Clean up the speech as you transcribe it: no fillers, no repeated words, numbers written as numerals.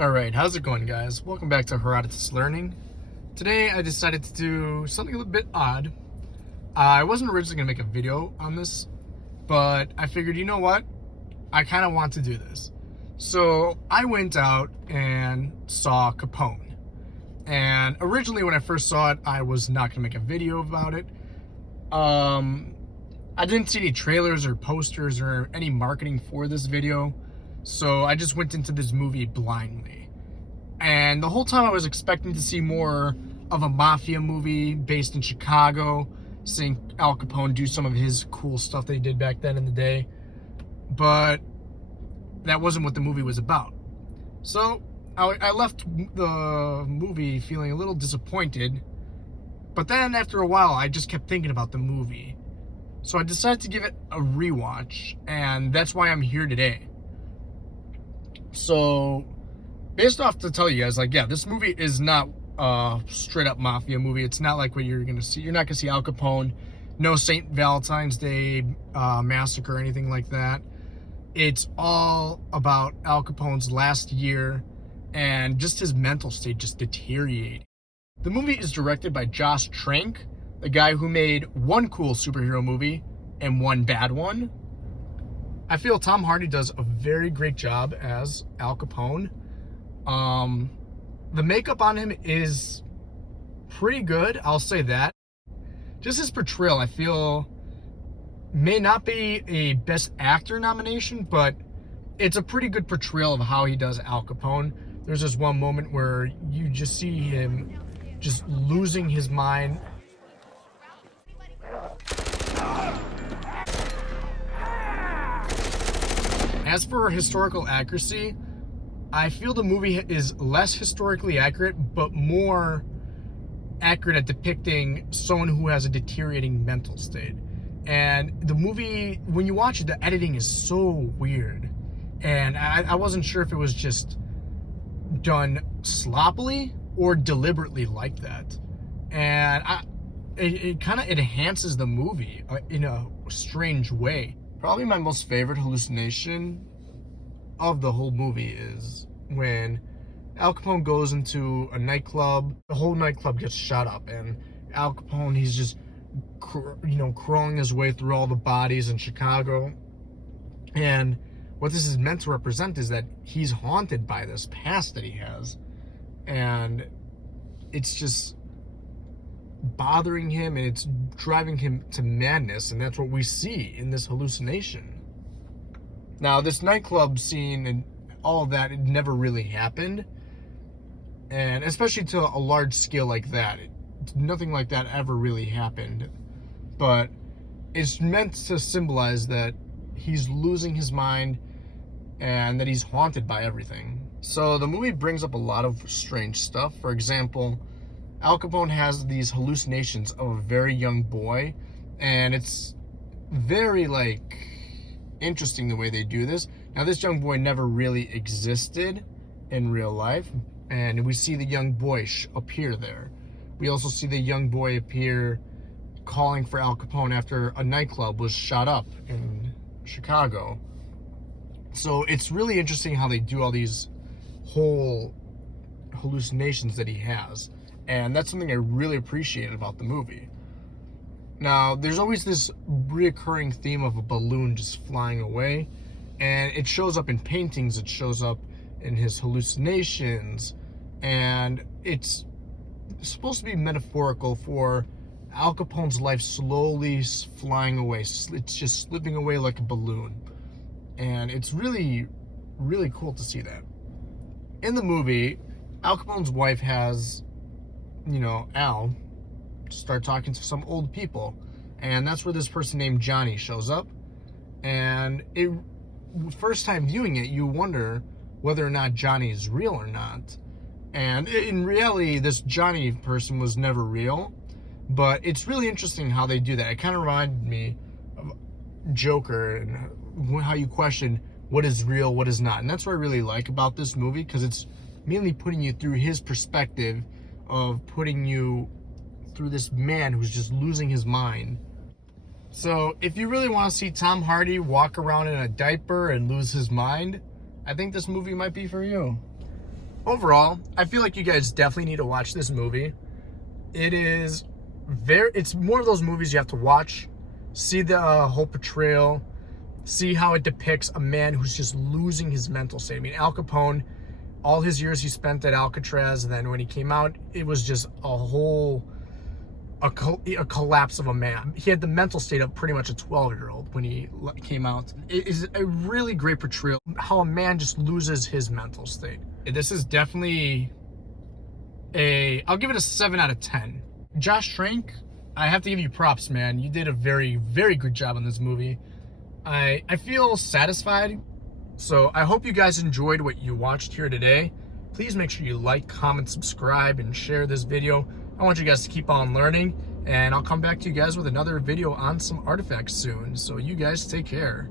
Alright, how's it going, guys? Welcome back to Herodotus Learning. Today I decided to do something a little bit odd. I wasn't originally going to make a video on this, but I figured, you know what? I kind of want to do this. So I went out and saw Capone. And originally when I first saw it, I was not going to make a video about it. I didn't see any trailers or posters or any marketing for this video. So I just went into this movie blindly. And the whole time I was expecting to see more of a mafia movie based in Chicago, seeing Al Capone do some of his cool stuff that he did back then in the day. But that wasn't what the movie was about. So I left the movie feeling a little disappointed. But then after a while, I just kept thinking about the movie. So I decided to give it a rewatch, and that's why I'm here today. So, based off to tell you guys, like, yeah, this movie is not a straight up mafia movie. It's not like what you're gonna see. You're not gonna see Al Capone, no St. Valentine's Day massacre or anything like that. It's all about Al Capone's last year and just his mental state just deteriorating. The movie is directed by Josh Trank, the guy who made one cool superhero movie and one bad one. I feel Tom Hardy does a very great job as Al Capone. The makeup on him is pretty good, I'll say that. Just his portrayal, I feel, may not be a Best Actor nomination, but it's a pretty good portrayal of how he does Al Capone. There's this one moment where you just see him just losing his mind. As for historical accuracy, I feel the movie is less historically accurate, but more accurate at depicting someone who has a deteriorating mental state. And the movie, when you watch it, the editing is so weird. And I wasn't sure if it was just done sloppily or deliberately like that. And it kind of enhances the movie in a strange way. Probably my most favorite hallucination of the whole movie is when Al Capone goes into a nightclub. The whole nightclub gets shot up, and Al Capone, he's just, crawling his way through all the bodies in Chicago. And what this is meant to represent is that he's haunted by this past that he has. And it's just bothering him, and it's driving him to madness, and that's what we see in this hallucination. Now, this nightclub scene and all of that, it never really happened, and especially to a large scale like that, nothing like that ever really happened. But it's meant to symbolize that he's losing his mind and that he's haunted by everything. So the movie brings up a lot of strange stuff. For example, Al Capone has these hallucinations of a very young boy, and it's very, interesting the way they do this. Now, this young boy never really existed in real life, and we see the young boy appear there. We also see the young boy appear calling for Al Capone after a nightclub was shot up in Chicago. So it's really interesting how they do all these whole hallucinations that he has. And that's something I really appreciated about the movie. Now, there's always this reoccurring theme of a balloon just flying away. And it shows up in paintings, it shows up in his hallucinations. And it's supposed to be metaphorical for Al Capone's life slowly flying away. It's just slipping away like a balloon. And it's really, really cool to see that. In the movie, Al Capone's wife has Al start talking to some old people, and that's where this person named Johnny shows up. And first time viewing it, you wonder whether or not Johnny is real or not. And in reality, this Johnny person was never real, but it's really interesting how they do that. It kind of reminded me of Joker and how you question what is real, what is not. And that's what I really like about this movie, because it's mainly putting you through his perspective of putting you through this man who's just losing his mind. So if you really want to see Tom Hardy walk around in a diaper and lose his mind, I think this movie might be for you. Overall, I feel like you guys definitely need to watch this movie. It's more of those movies you have to watch, see the whole portrayal, see how it depicts a man who's just losing his mental state. I mean, Al Capone, all his years he spent at Alcatraz, and then when he came out, it was just a collapse of a man. He had the mental state of pretty much a 12-year-old when he came out. It is a really great portrayal how a man just loses his mental state. This is definitely I'll give it a 7 out of 10. Josh Trank, I have to give you props, man. You did a very, very good job on this movie. I feel satisfied. So I hope you guys enjoyed what you watched here today. Please make sure you like, comment, subscribe, and share this video. I want you guys to keep on learning, and I'll come back to you guys with another video on some artifacts soon. So you guys take care.